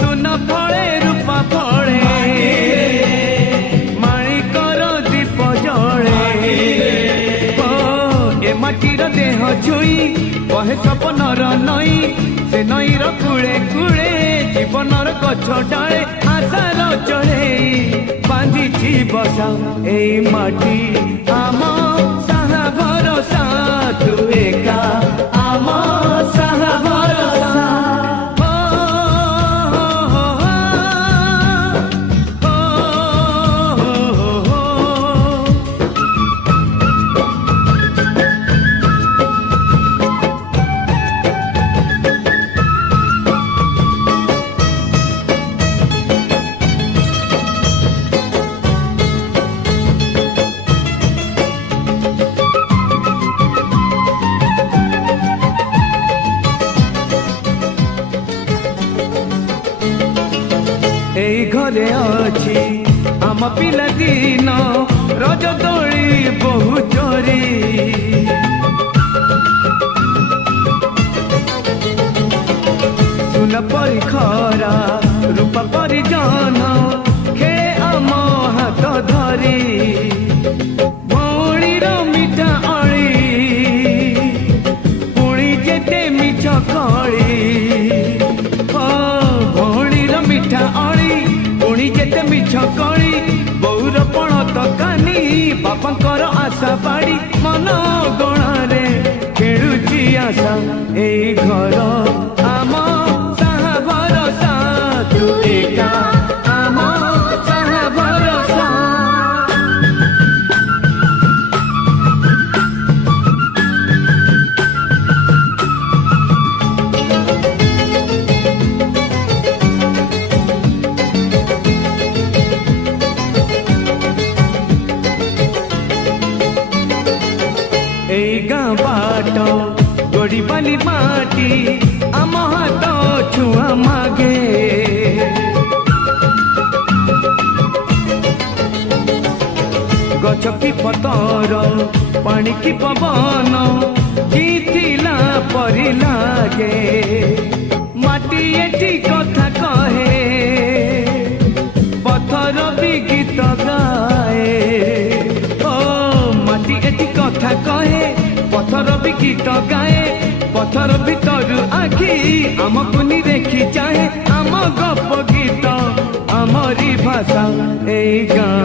सुन फले रूपा फले माणिकर दीप जले ए माटीर देह छुई कहे सपनर नई से नईर कूले कूले जीवनर गछ डाले आशार चढ़े बांधी बसा ए माटी आम साहा भरोसा तू एका आम साहा भरोसा घरे अच्छी आम पिला दिन रज दोली बहु चोरी सुन परी खरा रूपा परी जन खे आम हाथ धरी भौणीर मिठा अली पुणी जेते मिछ कली भौणीर मिठा अली पुणी जेते मिछ कली बौर पण तकानी बापांकर आशा बाड़ी मन गणारे खेलुची आशा ए घर आम साहा भरोसा तू एका आम साहा भरोसा गाँ बाट गोड़ी बाली माटी आम हाथ छुआ मागे गछ की पतर पानी की पवन जीथिला परी लागे माटी एठी कथा कहे पत्थर भी गीत गाए माटी एठी कथा कहे पत्थर भी गीत गाए पत्थर भीतर आखि आमको नि देखी चाहे आम गप गीत आमरी भाषा ए गाँ